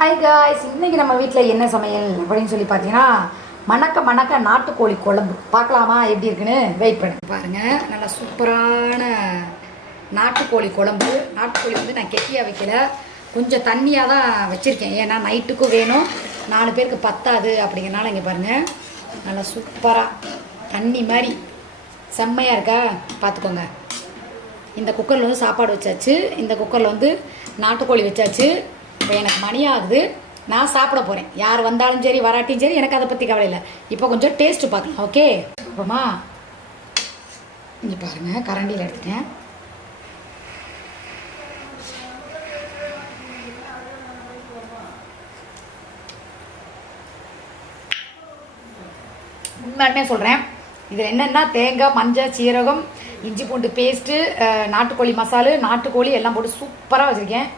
Hi guys, இன்றைக்கி நம்ம வீட்டில் என்ன சமையல் அப்படின்னு சொல்லி பார்த்தீங்கன்னா மணக்க நாட்டுக்கோழி குழம்பு. பார்க்கலாமா எப்படி இருக்குன்னு? வெயிட் பண்ணி பாருங்கள். நல்லா சூப்பரான நாட்டுக்கோழி குழம்பு. நாட்டுக்கோழி வந்து நான் கெட்டியாக வைக்கல, கொஞ்சம் தண்ணியாக தான் வச்சுருக்கேன். ஏன்னா நைட்டுக்கும் வேணும், 4 பேருக்கு பத்தாது அப்படிங்கிறனால. இங்கே பாருங்கள், நல்லா சூப்பராக தண்ணி மாதிரி செம்மையாக இருக்கா பார்த்துக்கோங்க. இந்த குக்கரில் வந்து சாப்பாடு வச்சாச்சு, இந்த குக்கரில் வந்து நாட்டுக்கோழி வச்சாச்சு. இப்போ எனக்கு மணி ஆகுது, நான் சாப்பிட போகிறேன். யார் வந்தாலும் சரி வராட்டியும் சரி, எனக்கு அதை பற்றி கவலை இல்லை. இப்போ கொஞ்சம் டேஸ்ட்டு பார்க்கலாம். ஓகே, அப்புறமா இங்கே பாருங்கள், கரண்டியில் எடுத்துட்டேன். உண்மையுமே சொல்கிறேன், இதில் என்னென்னா தேங்காய், மஞ்சள், சீரகம், இஞ்சி பூண்டு பேஸ்ட்டு, நாட்டுக்கோழி மசாலு, நாட்டுக்கோழி எல்லாம் போட்டு சூப்பராக வச்சுருக்கேன்.